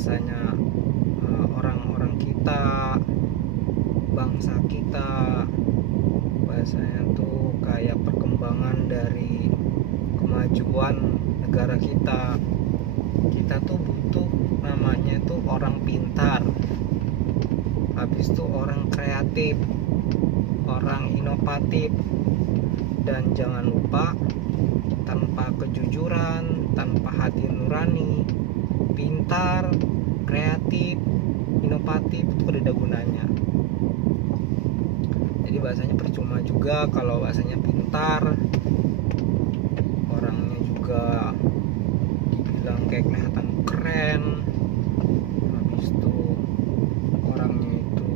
bahasanya orang-orang kita, bangsa kita, bahasanya tuh kayak perkembangan dari kemajuan negara kita tuh butuh namanya tuh orang pintar, habis itu orang kreatif, orang inovatif, dan jangan lupa tanpa kejujuran, tanpa hati nurani, pintar, kreatif, inovatif itu tidak ada gunanya. Jadi bahasanya percuma juga kalau bahasanya pintar, orangnya juga dibilang kayak kelihatan keren, habis itu orangnya itu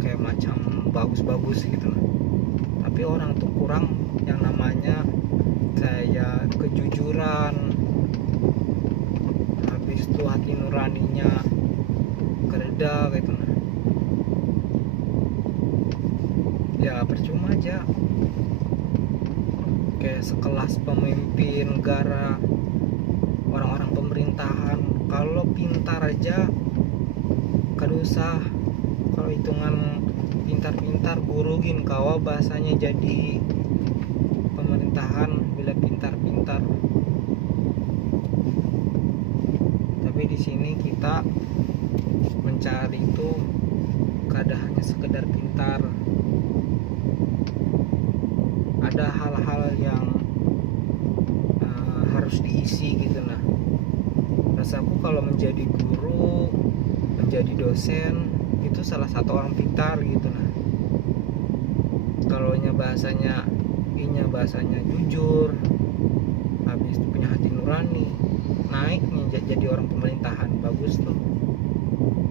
kayak macam bagus-bagus gitu lah. Tapi orang tuh kurang yang namanya kayak kejujuran, habis itu hati nuraninya kereda gitu lah. Ya percuma aja kayak sekelas pemimpin negara, orang-orang pemerintahan, kalau pintar aja kada usah, kalau hitungan pintar-pintar guru gin kawa bahasanya jadi pemerintahan bila pintar-pintar. Tapi di sini kita mencari itu kada hanya sekedar pintar, ada hal-hal yang harus diisi gitu. Nah, rasaku kalau menjadi guru, menjadi dosen itu salah satu orang pintar gitu. Nah, kalau bahasanya bahasanya jujur, habis itu punya hati nurani, naik nih jadi orang pemerintahan, bagus tuh.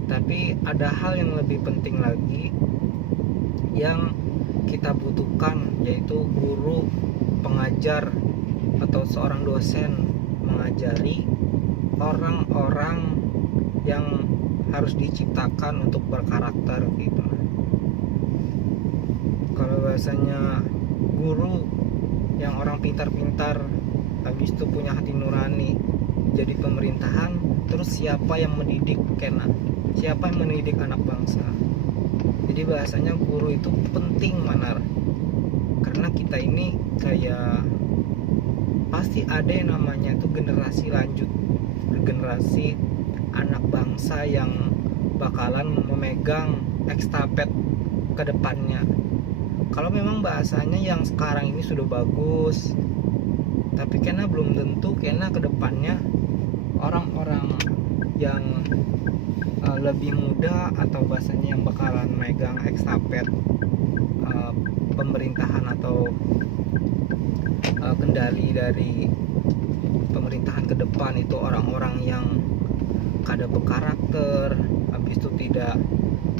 Tapi ada hal yang lebih penting lagi yang kita butuhkan, yaitu guru, pengajar, atau seorang dosen mengajari orang-orang yang harus diciptakan untuk berkarakter gitu. Kalau bahasanya guru yang orang pintar-pintar, habis itu punya hati nurani, jadi pemerintahan, terus siapa yang mendidik kena? Siapa yang mendidik anak bangsa? Jadi bahasanya guru itu penting manar, karena kita ini kayak pasti ada yang namanya itu generasi lanjut, generasi anak bangsa yang bakalan memegang estafet ke depannya. Kalau memang bahasanya yang sekarang ini sudah bagus, tapi karena belum tentu karena ke depannya orang-orang yang lebih muda atau bahasanya yang bakalan megang estafet pemerintahan atau kendali dari pemerintahan ke depan itu orang-orang yang kada berkarakter, habis itu tidak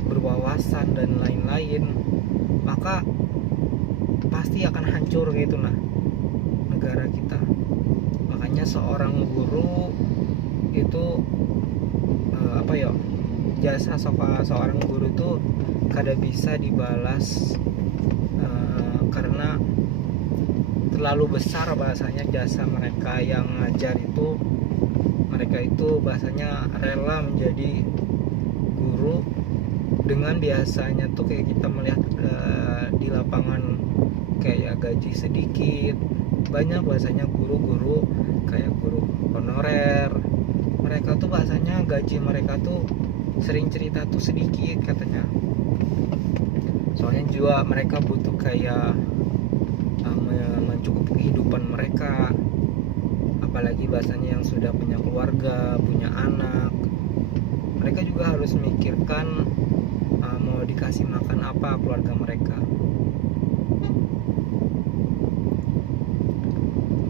berwawasan dan lain-lain, maka pasti akan hancur gitu nah negara kita. Makanya seorang guru itu jasa seorang guru itu kada bisa dibalas karena terlalu besar bahasanya jasa mereka yang ngajar itu. Mereka itu bahasanya rela menjadi guru dengan biasanya tuh kayak kita melihat di lapangan kayak gaji sedikit. Banyak bahasanya guru-guru kayak guru honorer, mereka tuh bahasanya gaji mereka tuh sering cerita tuh sedikit katanya. Soalnya juga mereka butuh kayak mencukupi kehidupan mereka, apalagi bahasanya yang sudah punya keluarga, punya anak, mereka juga harus memikirkan mau dikasih makan apa keluarga mereka.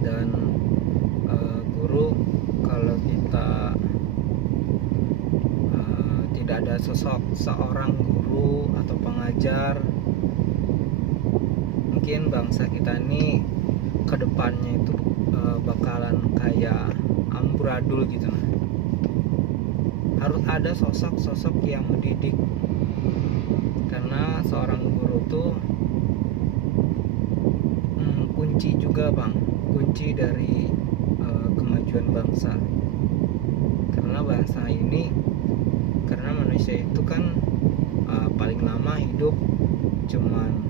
Dan guru, kalau kita tidak ada sosok seorang guru atau pengajar, mungkin bangsa kita ini kedepannya itu bakalan kayak amburadul gitu. Nah, harus ada sosok-sosok yang mendidik, karena seorang guru tuh kunci juga bang, kunci dari kemajuan bangsa. Karena karena bangsa ini, karena manusia itu kan paling lama hidup cuman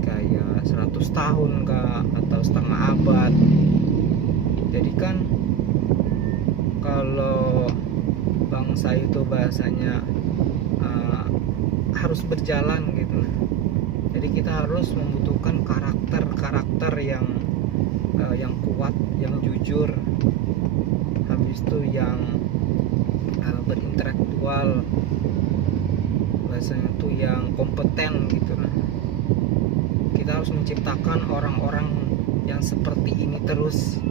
kayak 100 tahun kah, atau setengah abad. Jadi kan kalau bangsa itu bahasanya harus berjalan gitu. Jadi kita harus membutuhkan karakter yang kuat, yang jujur, habis itu yang berintelektual, bahasanya tuh yang kompeten gitu lah. Kita harus menciptakan orang-orang yang seperti ini terus.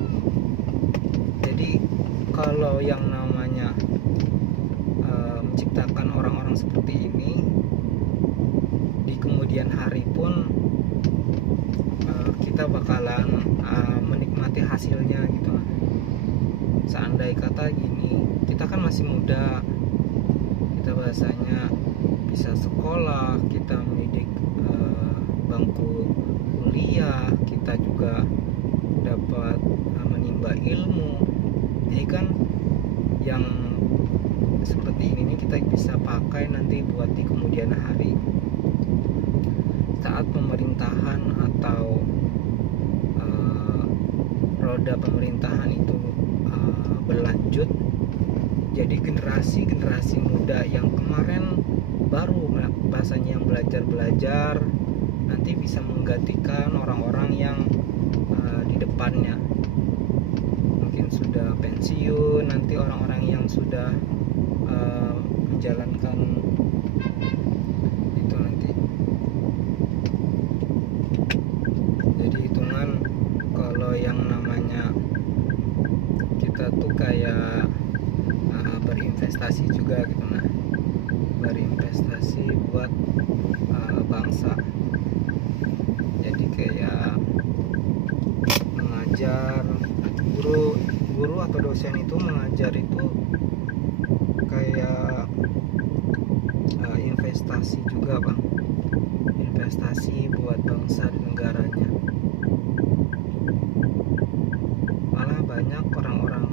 Jadi kalau yang namanya menciptakan orang-orang seperti ini, di kemudian hari pun kita bakalan menikmati hasilnya gitu lah. Seandai kata gini, kita kan masih muda, kita bahasanya bisa sekolah, kita mendidik bangku kuliah, kita juga dapat menimba ilmu. Jadi kan yang seperti ini kita bisa pakai nanti buat di kemudian hari, saat pemerintahan atau roda pemerintahan itu berlanjut. Jadi generasi muda yang kemarin baru bahasanya yang belajar nanti bisa menggantikan orang-orang yang di depannya mungkin sudah pensiun, nanti orang-orang yang sudah menjalankan itu nanti. Jadi hitungan kalau yang namanya kita tuh kayak berinvestasi juga gitu, nah berinvestasi buat bangsa. Jadi kayak mengajar, guru atau dosen itu mengajar itu kayak investasi juga bang, investasi buat bangsa dan negaranya. Malah banyak orang-orang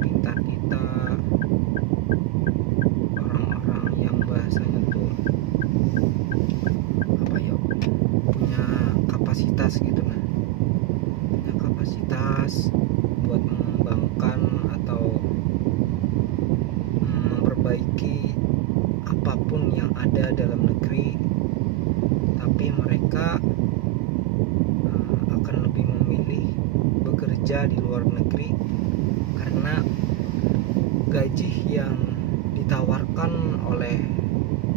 pintar kita, orang-orang yang bahasanya tuh apa ya, punya kapasitas gitu lah, punya kapasitas buat mengembangkan atau memperbaiki apapun yang ada dalam negeri, tapi mereka akan lebih memilih bekerja di luar negeri karena gaji yang ditawarkan oleh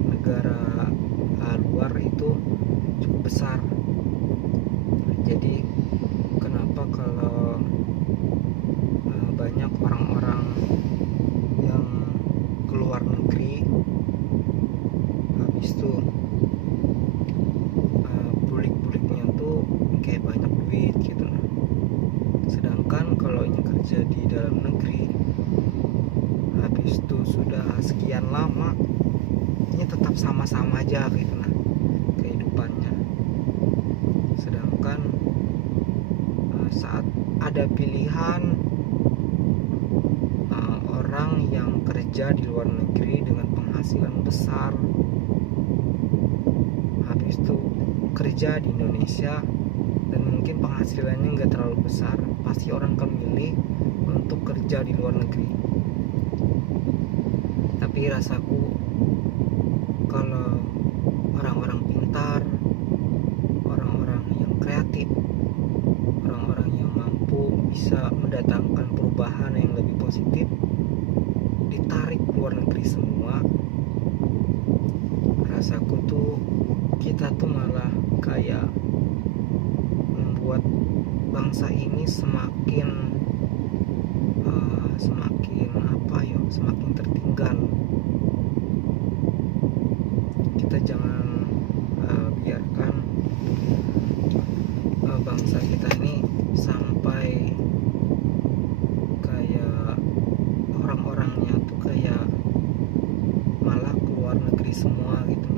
negara luar itu cukup besar. Jadi kenapa kalau banyak orang-orang yang keluar negeri, habis itu bulik-buliknya tuh kayak banyak duit gitu. Sedangkan kalau ini kerja di dalam negeri, habis itu sudah sekian lama, ini tetap sama-sama aja gitu nah kehidupannya. Sedangkan saat ada pilihan orang yang kerja di luar negeri dengan penghasilan besar, habis itu kerja di Indonesia dan mungkin penghasilannya nggak terlalu besar, pasti orang akan milih untuk kerja di luar negeri. Tapi rasaku kalau orang-orang pintar, orang-orang yang kreatif, orang-orang yang mampu bisa mendatangkan perubahan yang lebih positif, ditarik ke luar negeri semua, rasaku tuh kita tuh malah kayak membuat bangsa ini semakin semakin tertinggal. Kita jangan biarkan bangsa kita ini sampai kayak orang-orangnya tuh kayak malah keluar negeri semua gitu.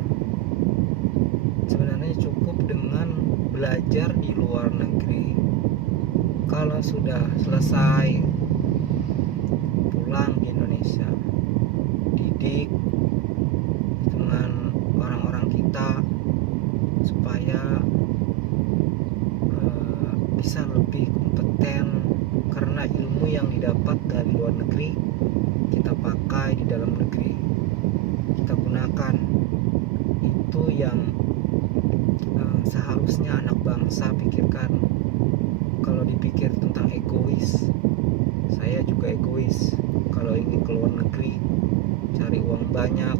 Sebenarnya cukup dengan belajar di luar negeri. Kalau sudah selesai ulang di Indonesia. Didik dengan orang-orang kita supaya bisa lebih kompeten, karena ilmu yang didapat dari luar negeri kita pakai di dalam negeri, kita gunakan. Itu yang seharusnya anak bangsa pikirkan. Kalau dipikir tentang egois, saya juga egois. Kalau ingin keluar negeri cari uang banyak,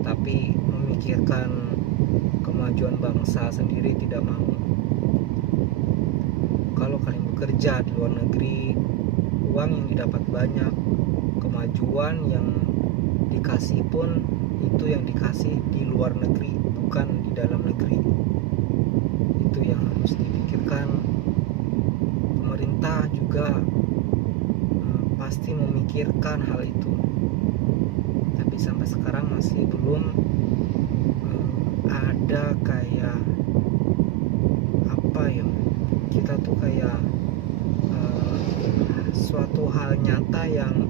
tapi memikirkan kemajuan bangsa sendiri tidak mau. Kalau kalian bekerja di luar negeri, uang yang didapat banyak, kemajuan yang dikasih pun itu yang dikasih di luar negeri, bukan di dalam negeri. Itu yang harus dipikirkan. Pemerintah juga pasti memikirkan hal itu, tapi sampai sekarang masih belum ada kayak apa ya, kita tuh kayak suatu hal nyata yang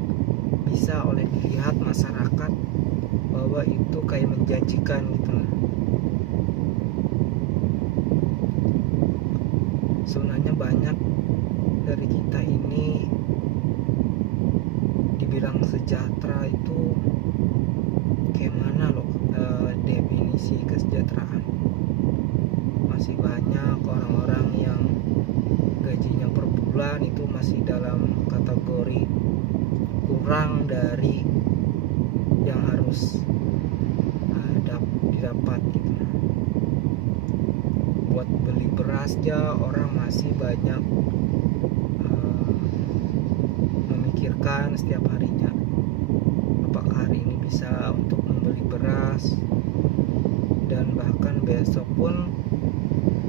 bisa oleh dilihat masyarakat bahwa itu kayak menjanjikan gitu. Sebenarnya banyak dari kita ini dibilang sejahtera itu kayak mana loh, definisi kesejahteraan. Masih banyak orang-orang yang gajinya per bulan itu masih dalam kategori kurang dari yang harus didapat gitu. Buat beli beras aja orang masih banyak memikirkan setiap harinya, apakah hari ini bisa untuk membeli beras, dan bahkan besok pun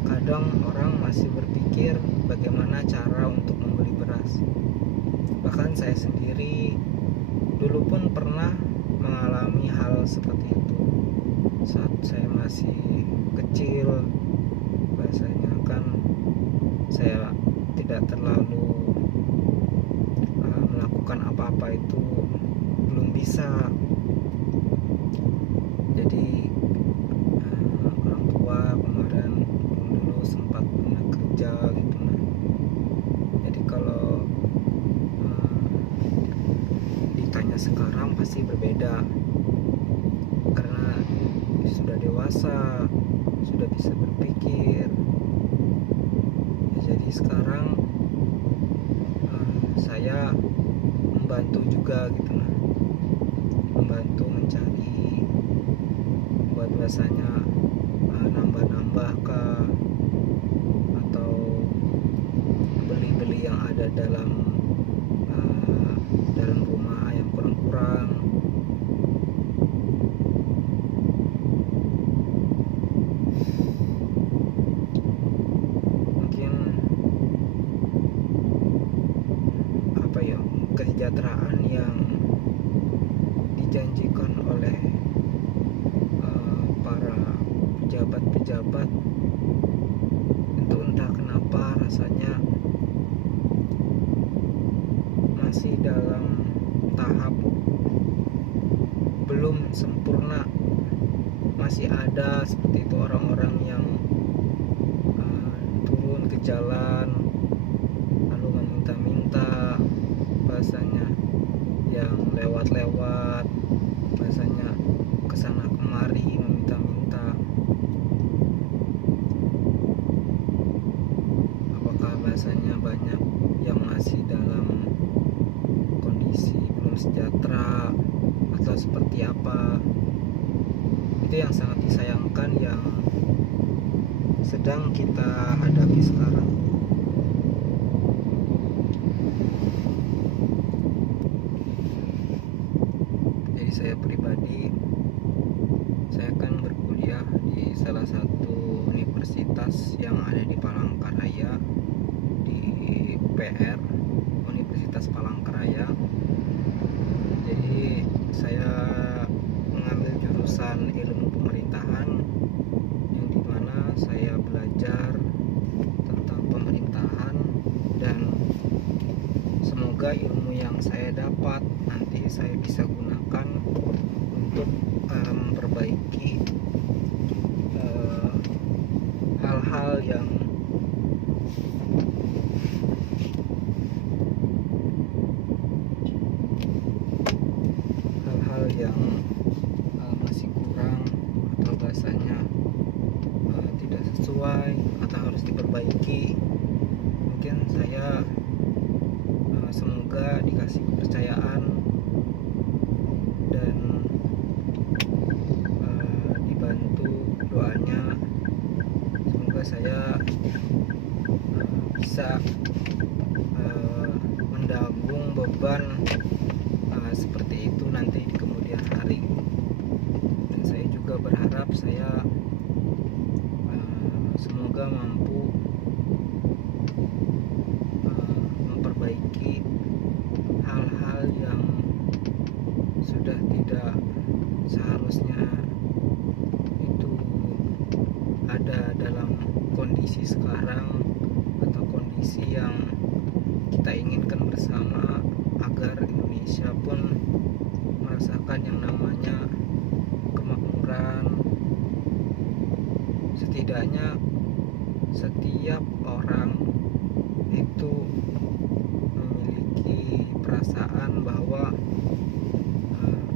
kadang orang masih berpikir bagaimana cara untuk membeli beras. Bahkan saya sendiri dulu pun pernah mengalami hal seperti itu saat saya masih kecil. Biasanya kan saya tidak terlalu melakukan apa-apa itu, belum bisa. Jadi orang tua kemarin dulu sempat pernah kerja gitu. Jadi kalau ditanya sekarang pasti berbeda, karena sudah dewasa, sudah bisa berpikir. Jadi sekarang saya membantu juga gitu, membantu mencari buat biasanya nambah-nambah kah, atau beli-beli yang ada dalam rumah yang kurang-kurang. Mungkin apa ya, kesejahteraan yang dijanjikan oleh para pejabat-pejabat itu entah kenapa rasanya masih dalam tahap belum sempurna. Masih ada seperti itu orang-orang yang turun ke jalan lalu meminta-minta, bahasanya yang lewat-lewat, bahasanya kesana kemari meminta-minta. Apakah bahasanya banyak yang masih dalam kondisi belum sejahtera atau seperti apa? Itu yang sangat disayangkan yang sedang kita hadapi sekarang. Jadi saya pribadi, saya akan berkuliah di salah satu universitas yang ada di Palangkaraya, di UPR, Universitas Palangkaraya. Jadi saya mengambil jurusan ilmu pemerintahan, yang dimana saya belajar tentang pemerintahan, dan semoga semoga ilmu yang saya dapat nanti saya bisa gunakan untuk memperbaiki hal-hal yang masih kurang atau bahasanya tidak sesuai atau harus diperbaiki. Mungkin saya semoga dikasih kepercayaan dan dibantu doanya, semoga saya bisa menanggung beban seperti itu nanti di kemudian hari. Dan saya juga berharap saya semoga mampu memperbaiki hal-hal yang sudah tidak seharusnya itu ada dalam kondisi sekarang atau kondisi yang kita inginkan bersama, agar Indonesia pun merasakan yang namanya kemakmuran. Setidaknya setiap orang itu memiliki perasaan bahwa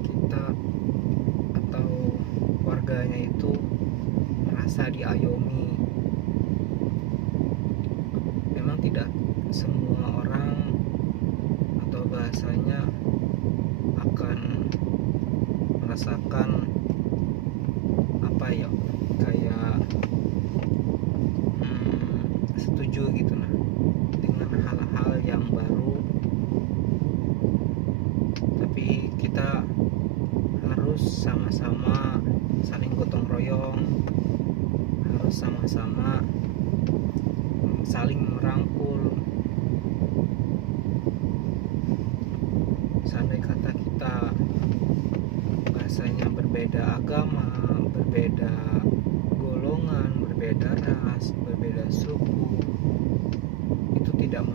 kita atau warganya itu merasa diayomi. Memang tidak semua orang atau bahasanya akan merasakan apa ya, kayak setuju gitu nah dengan hal-hal yang baru, tapi kita harus sama-sama saling gotong royong, harus sama-sama saling merangkul. Seandai kata kita bahasanya berbeda agama, berbeda golongan, berbeda ras, berbeda suku, itu tidak